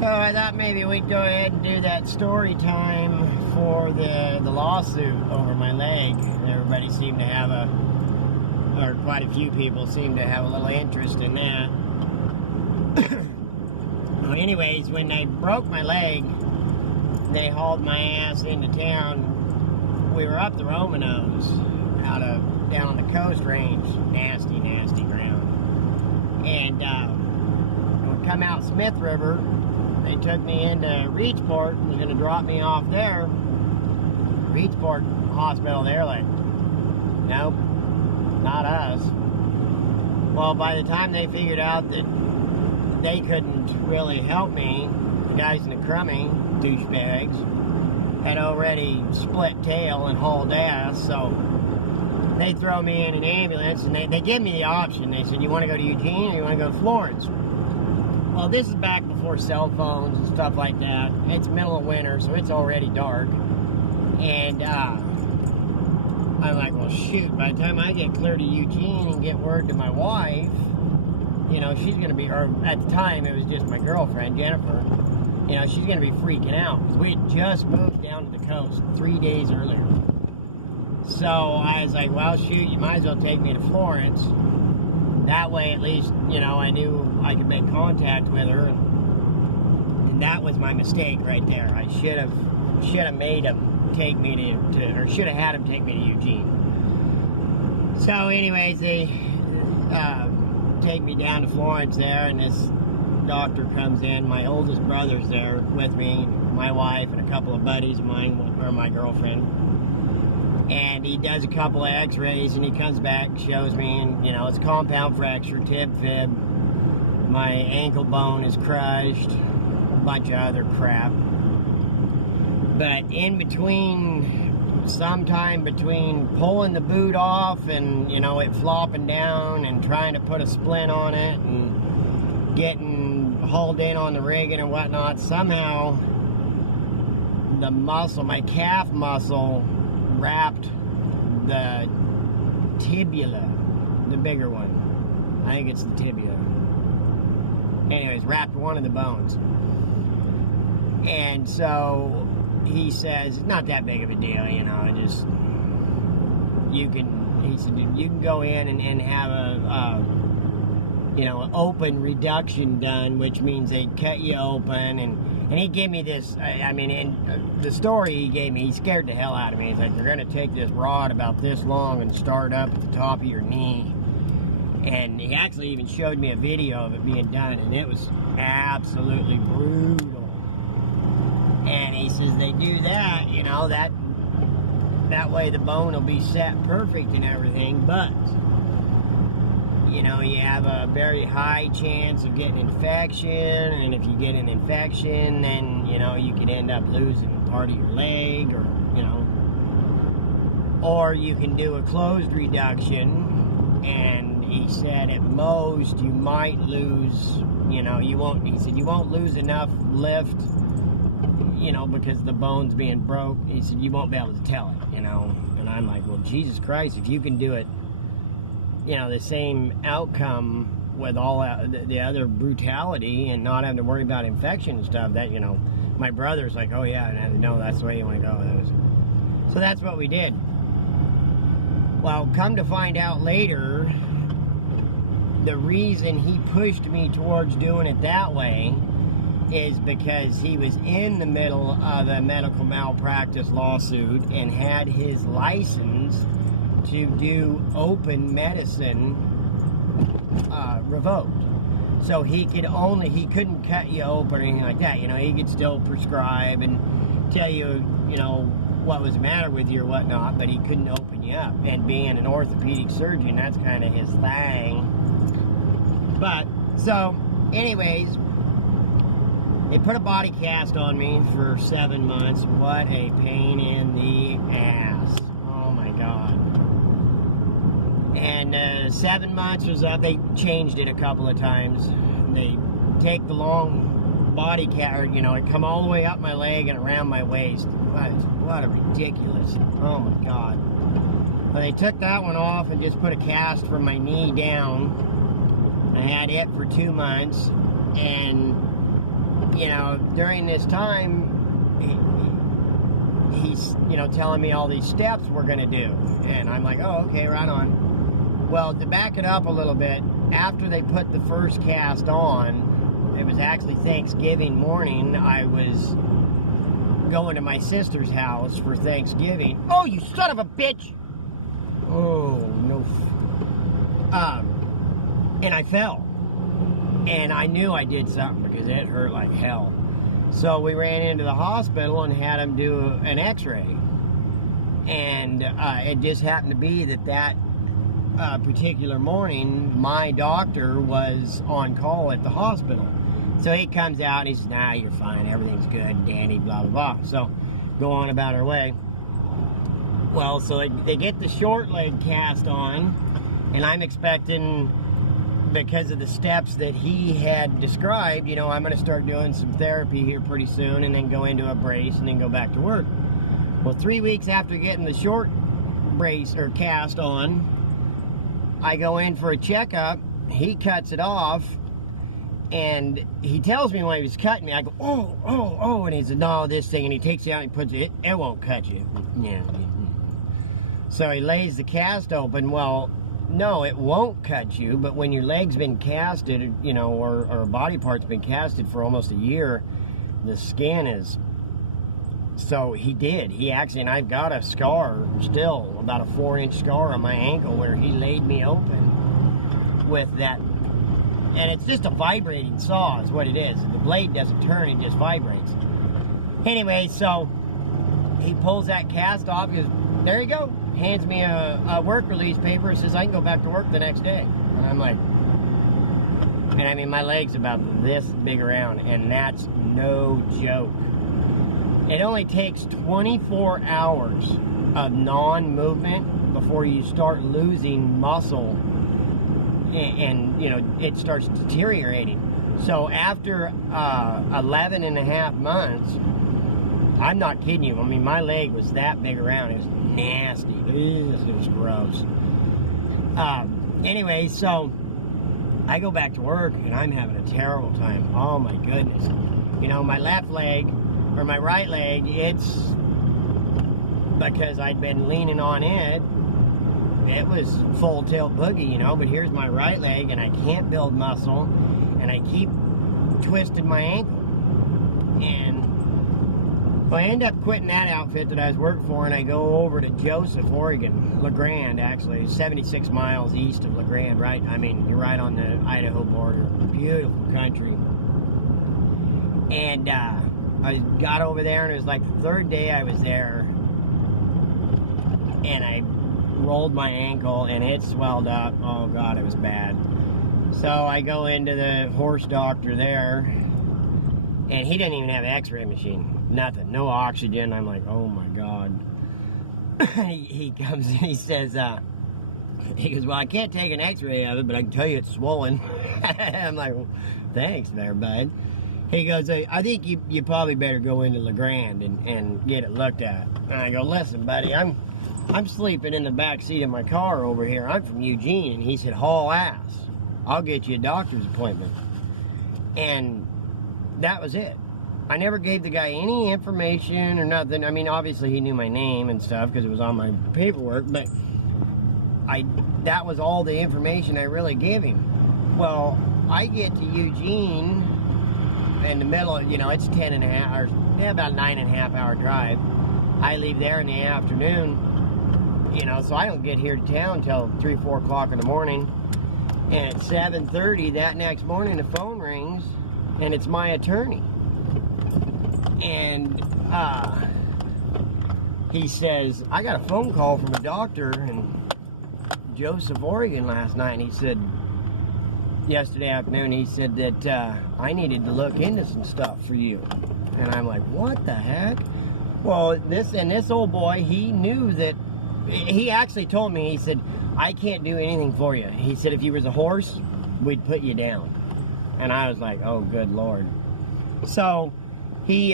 So I thought maybe we'd go ahead and do that story time for the lawsuit over my leg. Everybody seemed to have or quite a few people seemed to have a little interest in that. Well, anyways, when I broke my leg, they hauled my ass into town. We were up the Romanos, down on the coast range, nasty ground. And we come out Smith River. They took me into Reachport, was going to drop me off there. Reachport Hospital, they're like, nope, not us. Well, by the time they figured out that they couldn't really help me, the guys in the crummy, douchebags, had already split tail and hauled ass, so they throw me in an ambulance, and they give me the option. They said, you want to go to Eugene or you want to go to Florence? Well, this is back before cell phones and stuff like that. It's middle of winter, so it's already dark. And I'm like, well, shoot, by the time I get clear to Eugene and get word to my wife, you know, she's going to be, or at the time, it was just my girlfriend, Jennifer, you know, she's going to be freaking out. Because we had just moved down to the coast 3 days earlier. So I was like, well, shoot, you might as well take me to Florence. That way, at least, you know, I knew I could make contact with her. And that was my mistake right there. I should have made him take me or should have had him take me to Eugene. So anyways, they take me down to Florence there, and this doctor comes in. My oldest brother's there with me, my wife, and a couple of buddies of mine, or my girlfriend. And he does a couple of x-rays, and he comes back, shows me, and, you know, it's compound fracture, tib fib. My ankle bone is crushed, a bunch of other crap. But in between, sometime between pulling the boot off and, you know, it flopping down and trying to put a splint on it and getting hauled in on the rigging and whatnot, somehow the muscle, my calf muscle, wrapped the tibia, the bigger one. I think it's the tibia. Anyways, wrapped one of the bones. And so he says, it's not that big of a deal, you know, just, he said, you can go in and have you know, an open reduction done, which means they cut you open, and he gave me this, I mean, in the story he gave me, he scared the hell out of me. He's like, they're going to take this rod about this long and start up at the top of your knee. And he actually even showed me a video of it being done, and it was absolutely brutal. And he says they do that, you know, that way the bone will be set perfect and everything, but, you know, you have a very high chance of getting infection, and if you get an infection, then, you know, you could end up losing part of your leg, or, you know, or you can do a closed reduction, and he said at most you might lose, you know, he said you won't lose enough lift, you know, because the bone's being broke. He said you won't be able to tell it, you know. And I'm like, well, Jesus Christ, if you can do it, you know, the same outcome with all the other brutality and not having to worry about infection and stuff, that, you know, my brother's like, oh yeah, no, that's the way you want to go. So that's what we did. Well, come to find out later, the reason he pushed me towards doing it that way is because he was in the middle of a medical malpractice lawsuit and had his license to do open medicine revoked. So he couldn't cut you open or anything like that. You know, he could still prescribe and tell you, you know, what was the matter with you or whatnot, but he couldn't open you up. And being an orthopedic surgeon, that's kind of his thing. But, so, anyways, they put a body cast on me for 7 months. What a pain in the ass. Oh my God. And 7 months was up. They changed it a couple of times. They take the long body cast, you know, it come all the way up my leg and around my waist. What a ridiculous. Oh my God. Well, they took that one off and just put a cast from my knee down. I had it for 2 months, and, you know, during this time, he's, you know, telling me all these steps we're going to do. And I'm like, oh, okay, right on. Well, to back it up a little bit, after they put the first cast on, it was actually Thanksgiving morning. I was going to my sister's house for Thanksgiving. Oh, you son of a bitch! Oh, no. And I fell. And I knew I did something because it hurt like hell. So we ran into the hospital and had him do an x-ray. And it just happened to be that particular morning, my doctor was on call at the hospital. So he comes out and he says, nah, you're fine, everything's good, Danny, blah, blah, blah. So go on about our way. Well, so they get the short leg cast on, and I'm expecting, because of the steps that he had described, you know, I'm going to start doing some therapy here pretty soon and then go into a brace and then go back to work. Well, 3 weeks after getting the short brace or cast on, I go in for a checkup. He cuts it off, and he tells me when he was cutting me, I go, oh, and he said, no, this thing, and he takes it out and he puts it, it won't cut you. Yeah. So he lays the cast open. Well, no, it won't cut you, but when your leg's been casted, you know, or a body part's been casted for almost a year, the skin is... So he did. He actually, and I've got a scar still, about a 4-inch scar on my ankle where he laid me open with that. And it's just a vibrating saw is what it is. The blade doesn't turn, it just vibrates. Anyway, so he pulls that cast off. He goes, there you go. Hands me a work release paper. Says I can go back to work the next day. And I'm like, and I mean, my leg's about this big around, and that's no joke. It only takes 24 hours of non-movement before you start losing muscle, and you know, it starts deteriorating. So after 11 and a half months, I'm not kidding you, I mean, my leg was that big around. It was nasty. It was gross. Anyway, so I go back to work and I'm having a terrible time. Oh my goodness. You know, my left leg, or my right leg, it's because I'd been leaning on it. It was full tilt boogie, you know, but here's my right leg and I can't build muscle and I keep twisting my ankle. And I end up quitting that outfit that I was working for, and I go over to Joseph, Oregon, LeGrand, actually, 76 miles east of LeGrand, right? I mean, you're right on the Idaho border. Beautiful country. And I got over there, and it was like the third day I was there, and I rolled my ankle, and it swelled up. Oh, God, it was bad. So I go into the horse doctor there, and he didn't even have an x-ray machine. Nothing. No oxygen. I'm like, oh, my God. He comes and he says, he goes, well, I can't take an x-ray of it, but I can tell you it's swollen. I'm like, well, thanks there, bud. He goes, hey, I think you probably better go into LeGrand and get it looked at. And I go, listen, buddy, I'm sleeping in the back seat of my car over here. I'm from Eugene. And he said, haul ass. I'll get you a doctor's appointment. And that was it. I never gave the guy any information or nothing. I mean, obviously he knew my name and stuff because it was on my paperwork, but that was all the information I really gave him. Well, I get to Eugene in the middle, you know, it's 10 and a half hours, about 9.5 hour drive. I leave there in the afternoon, you know, so I don't get here to town until 3, 4 o'clock in the morning. And at 7:30 that next morning, the phone rings, and it's my attorney. And he says, I got a phone call from a doctor in Joseph, Oregon last night, and he said, yesterday afternoon, he said that I needed to look into some stuff for you. And I'm like, what the heck? Well, this old boy, he knew that, he actually told me, he said, I can't do anything for you. He said, if you was a horse, we'd put you down. And I was like, oh, good Lord. So he,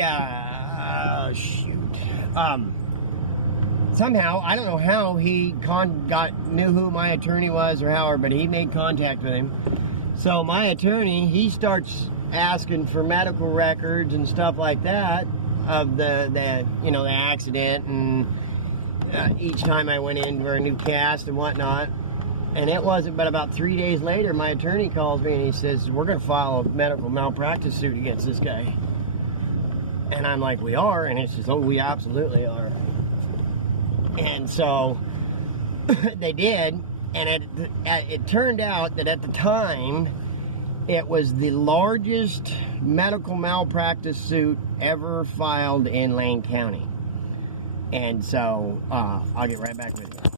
somehow, I don't know how he knew who my attorney was or however, but he made contact with him. So my attorney, he starts asking for medical records and stuff like that of the accident, and each time I went in for a new cast and whatnot. And it wasn't but about 3 days later, my attorney calls me and he says, we're going to file a medical malpractice suit against this guy. And I'm like, we are? And it says, oh, we absolutely are. And so they did, and it turned out that at the time, it was the largest medical malpractice suit ever filed in Lane County. And so, I'll get right back with you.